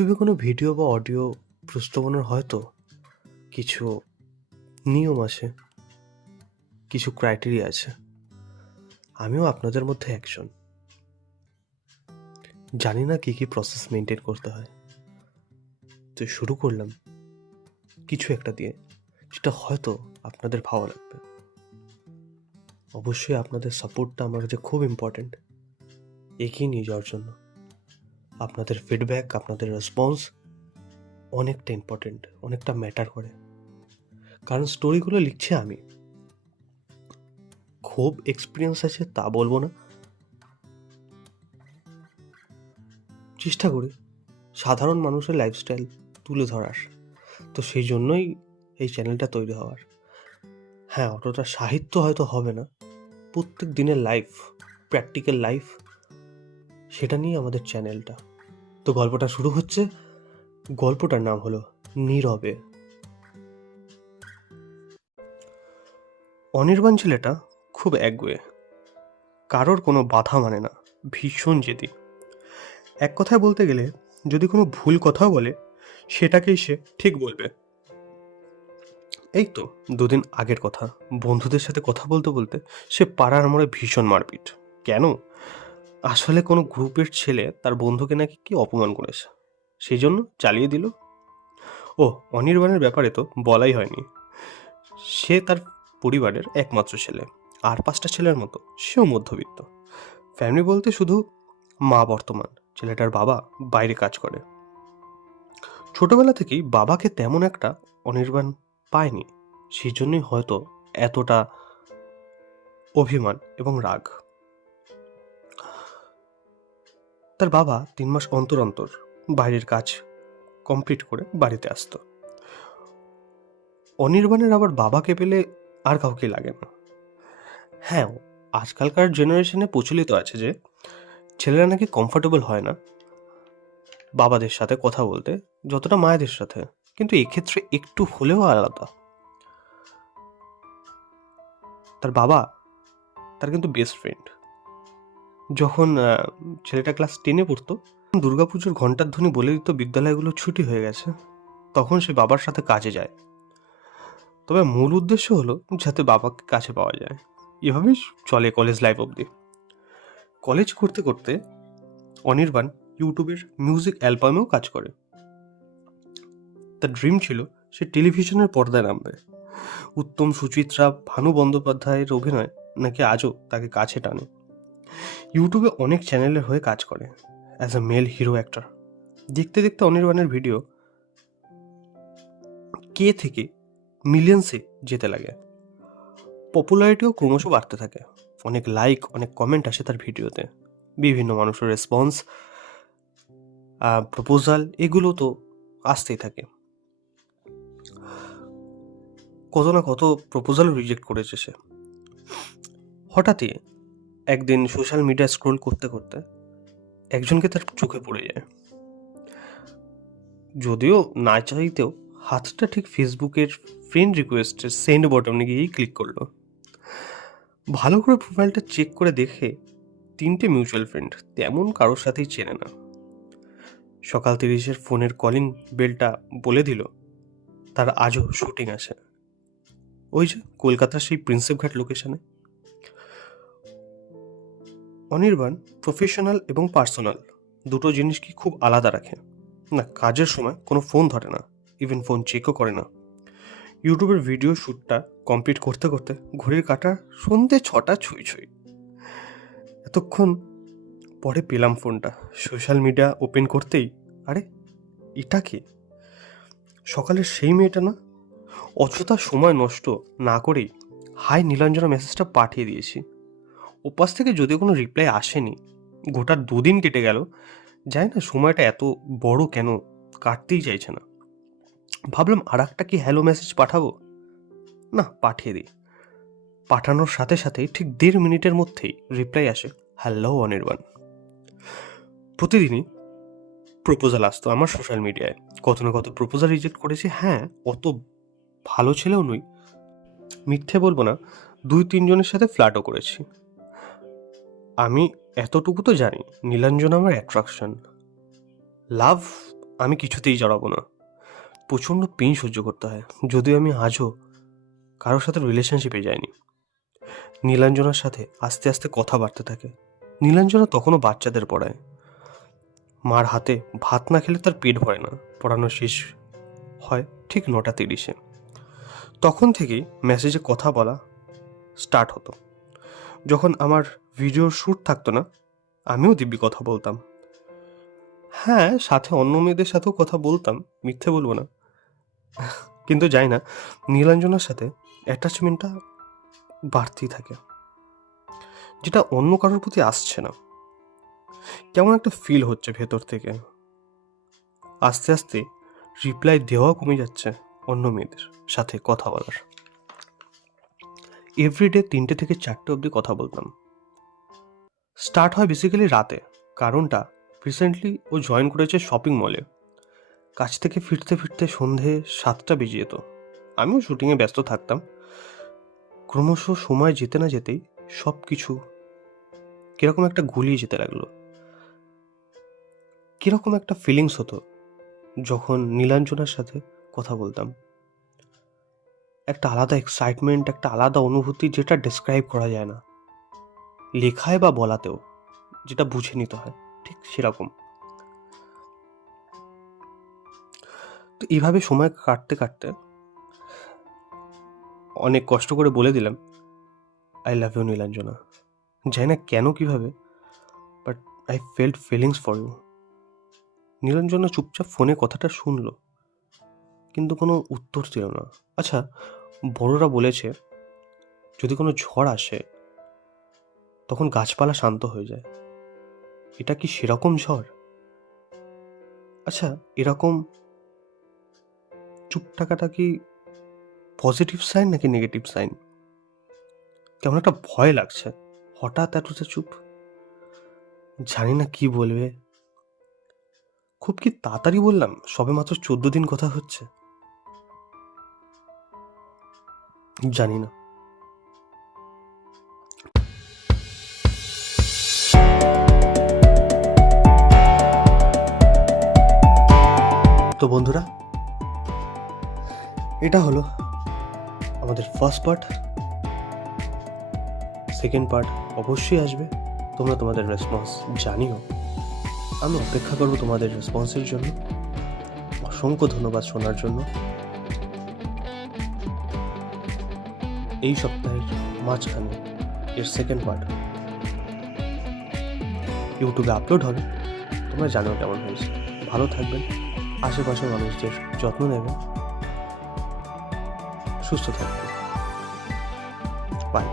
ইউটিউবে কোনো ভিডিও বা অডিও প্রস্তাবনার হয়তো কিছু নিয়ম আছে, কিছু ক্রাইটেরিয়া আছে। আমিও আপনাদের মধ্যে একজন। জানি না কী কী প্রসেস মেনটেন করতে হয়, তো শুরু করলাম কিছু একটা দিয়ে, যেটা হয়তো আপনাদের ভালো লাগবে। অবশ্যই আপনাদের সাপোর্টটা আমার কাছে খুব ইম্পর্ট্যান্ট এগিয়ে নিয়ে যাওয়ার জন্য। আপনাদের ফিডব্যাক, আপনাদের রেসপন্স অনেকটা ইম্পর্ট্যান্ট, অনেকটা ম্যাটার করে। কারণ স্টোরিগুলো লিখছি আমি। খুব এক্সপিরিয়েন্স আছে তা বলবো না, চেষ্টা করি সাধারণ মানুষের লাইফস্টাইল তুলে ধরার। তো সেই জন্যই এই চ্যানেলটা তৈরি হওয়ার। হ্যাঁ, অতটা সাহিত্য হয়তো হবে না, প্রত্যেক দিনের লাইফ, প্র্যাকটিক্যাল লাইফ, সেটা নিয়ে আমাদের চ্যানেলটা। তো গল্পটা শুরু হচ্ছে। গল্পটার নাম হলো নীরবে। অনির্বাণ ছেলেটা খুব একগুঁয়ে, কারোর কোনো বাধা মানে না, ভীষণ জেদি। এক কথায় বলতে গেলে যদি কোনো ভুল কথাও বলে সেটাকেই সে ঠিক বলবে। এই তো 2 দিন আগের কথা, বন্ধুদের সাথে কথা বলতে বলতে সে পাড়ার মোড়ে ভীষণ মারপিট। কেন? আসলে কোনো গ্রুপের ছেলে তার বন্ধুকে নাকি কি অপমান করেছে, সেই জন্য চালিয়ে দিল। ও, অনির্বাণের ব্যাপারে তো বলাই হয়নি। সে তার পরিবারের একমাত্র ছেলে, আর 5টা ছেলের মতো সেও মধ্যবিত্ত। ফ্যামিলি বলতে শুধু মা বর্তমান, ছেলেটার বাবা বাইরে কাজ করে। ছোটবেলা থেকেই বাবাকে তেমন একটা অনির্বাণ পায়নি, সেই জন্যই হয়তো এতটা অভিমান এবং রাগ। তার বাবা 3 মাস অন্তর অন্তর বাইরের কাজ কমপ্লিট করে বাড়িতে আসতো। অনির্বাণের আবার বাবাকে পেলে আর কাউকে লাগে না। হ্যাঁ, আজকালকার জেনারেশনে প্রচলিত আছে যে ছেলেরা নাকি কমফোর্টেবল হয় না বাবাদের সাথে কথা বলতে যতটা মায়েদের সাথে, কিন্তু এক্ষেত্রে একটু হলেও আলাদা। তার বাবা তার কিন্তু বেস্ট ফ্রেন্ড। যখন ছেলেটা ক্লাস 10-এ পড়তো, দুর্গাপুজোর ঘণ্টার ধ্বনি বলে দিত বিদ্যালয়গুলো ছুটি হয়ে গেছে, তখন সে বাবার সাথে কাজে যায়। তবে মূল উদ্দেশ্য হলো যাতে বাবাকে কাছে পাওয়া যায়। এভাবেই চলে কলেজ লাইফ অবধি। কলেজ করতে করতে অনির্বাণ ইউটিউবের মিউজিক অ্যালবামেও কাজ করে। তার ড্রিম ছিল সে টেলিভিশনের পর্দায় নামবে। উত্তম, সুচিত্রা, ভানু বন্দ্যোপাধ্যায়ের অভিনয় নাকি আজও তাকে কাছে টানে। ইউটিউবে অনেক চ্যানেলের হয়ে কাজ করে as a male hero actor. দেখতে দেখতে অনির্বাণের ভিডিও কে থেকে মিলিয়ন্সে যেতে লাগে। পপুলারিটিও ক্রমশ বাড়তে থাকে। অনেক লাইক, অনেক কমেন্ট আসে তার ভিডিওতে। বিভিন্ন মানুষের রেসপন্স, প্রপোজাল, এগুলো তো আসতেই থাকে। কত না কত প্রপোজালও রিজেক্ট করেছে সে। হঠাৎই একদিন সোশ্যাল মিডিয়া স্ক্রোল করতে করতে একজনকে তার চোখে পড়ে যায়। যদিও না চাইতেও হাতটা ঠিক ফেসবুকের ফ্রেন্ড রিকোয়েস্টের সেন্ড বটনে গিয়েই ক্লিক করলো। ভালো করে প্রোফাইলটা চেক করে দেখে 3টে মিউচুয়াল ফ্রেন্ড, তেমন কারোর সাথেই চেনে না। সকাল 30-এর ফোনের কলিং বেলটা বলে দিল তার আজও শুটিং আছে, ওই যে কলকাতার সেই প্রিন্সেপ ঘাট লোকেশনে। অনির্বাণ প্রফেশনাল এবং পার্সোনাল দুটো জিনিসকে খুব আলাদা রাখে। না, কাজের সময় কোনো ফোন ধরে না, ইভেন ফোন চেকও করে না। ইউটিউবের ভিডিও শ্যুটটা কমপ্লিট করতে করতে ঘড়ির কাঁটা সন্ধে 6টা ছুঁই ছুঁই। এতক্ষণ পরে পেলাম ফোনটা, সোশ্যাল মিডিয়া ওপেন করতেই আরে এটা কি? সকালের সেই মেয়েটা না? অযথা সময় নষ্ট না করেই হাই নীলাঞ্জনা মেসেজটা পাঠিয়ে দিয়েছি। ওপাশ থেকে যদিও কোনো রিপ্লাই আসেনি। গোটা 2 দিন কেটে গেল, জানি না সময়টা এত বড় কেন কাটতেই চাইছে না। ভাবলাম আর একটা কি হ্যালো মেসেজ পাঠাবো, না পাঠিয়ে দিই। পাঠানোর সাথে সাথেই ঠিক 1.5 মিনিটের মধ্যেই রিপ্লাই আসে, হ্যালো অনির্বাণ। প্রতিদিনই প্রপোজাল আসতো আমার সোশ্যাল মিডিয়ায়, কত না কত প্রপোজাল রিজেক্ট করেছি। হ্যাঁ, অত ভালো ছেলেও নই, মিথ্যে বলবো না, 2-3 জনের সাথে ফ্লার্টও করেছি। আমি এতটুকু তো জানি নীলাঞ্জনা আমার অ্যাট্রাকশন। লাভ আমি কিছুতেই জড়াবো না। প্রচণ্ড পেইন সহ্য করতে হয়, যদিও আমি আজও কারোর সাথে রিলেশনশিপে যাইনি। নীলাঞ্জনার সাথে আস্তে আস্তে কথা বাড়তে থাকে। নীলাঞ্জনা তখনও বাচ্চাদের পড়ায়। মার হাতে ভাত না খেলে তার পেট ভরে না। পড়ানো শেষ হয় ঠিক 9:30। তখন থেকেই মেসেজে কথা বলা স্টার্ট হতো। যখন আমার ভিডিওর শ্যুট থাকতো না, আমিও দিব্যি কথা বলতাম। হ্যাঁ, সাথে অন্য মেয়েদের সাথেও কথা বলতাম, মিথ্যে বলবো না। কিন্তু যাই না, নীলাঞ্জনার সাথে অ্যাটাচমেন্টটা বাড়তেই থাকে, যেটা অন্য কারোর প্রতি আসছে না। কেমন একটা ফিল হচ্ছে ভেতর থেকে। আস্তে আস্তে রিপ্লাই দেওয়া কমে যাচ্ছে অন্য মেয়েদের সাথে কথা বলার। এভরিডে 3টে থেকে 4টে অবধি কথা বলতাম। স্টার্ট হয় বেসিক্যালি রাতে। কারণটা, রিসেন্টলি ও জয়েন করেছে শপিং মলে। কাছ থেকে ফিরতে ফিরতে সন্ধে 7টা বেজে যেত। আমিও শুটিংয়ে ব্যস্ত থাকতাম। ক্রমশ সময় যেতে না যেতেই সব কিছু কীরকম একটা গুলিয়ে যেতে লাগলো। কীরকম একটা ফিলিংস হতো যখন নীলাঞ্জনার সাথে কথা বলতাম। একটা আলাদা এক্সাইটমেন্ট, একটা আলাদা অনুভূতি, যেটা ডিসক্রাইব করা যায় না লেখায় বা বলাতেও, যেটা বুঝে নিতে হয়, ঠিক সেরকম। তো এইভাবে সময় কাটতে কাটতে অনেক কষ্ট করে বলে দিলাম, আই লাভ ইউ নীলাঞ্জনা। জানি না কেন, কিভাবে, but I felt feelings for you. Nilanjana চুপচাপ ফোনে কথাটা শুনলো, কিন্তু কোনো উত্তর দিল না। আচ্ছা, বড়রা বলেছে যদি কোনো ঝড় আসে তখন গাছপালা শান্ত হয়ে যায়। এটা কি সেরকম ঝড়? আচ্ছা, এরকম চুপ থাকাটা কি পজিটিভ সাইন নাকি নেগেটিভ সাইন? কেমন একটা ভয় লাগছে, হঠাৎ এতটা চুপ। জানি না কি বলবে। খুব কি তাড়াতাড়ি বললাম? সবে মাত্র 14 দিন কথা হচ্ছে। জানি না। তো বন্ধুরা, এটা হলো আমাদের ফার্স্ট পার্ট। সেকেন্ড পার্ট অবশ্যই আসবে। তোমরা তোমাদের রেসপন্স জানিও। আমি অপেক্ষা করবো তোমাদের রেসপন্সের জন্য। অসংখ্য ধন্যবাদ শোনার জন্য। এই সপ্তাহের মাঝখানে এর সেকেন্ড পার্ট ইউটিউবে আপলোড হবে। তোমরা জানো কেমন হয়েছে। ভালো থাকবেন, আশেপাশের মানুষদের যত্ন নেবেন, সুস্থ থাকবেন। বাই।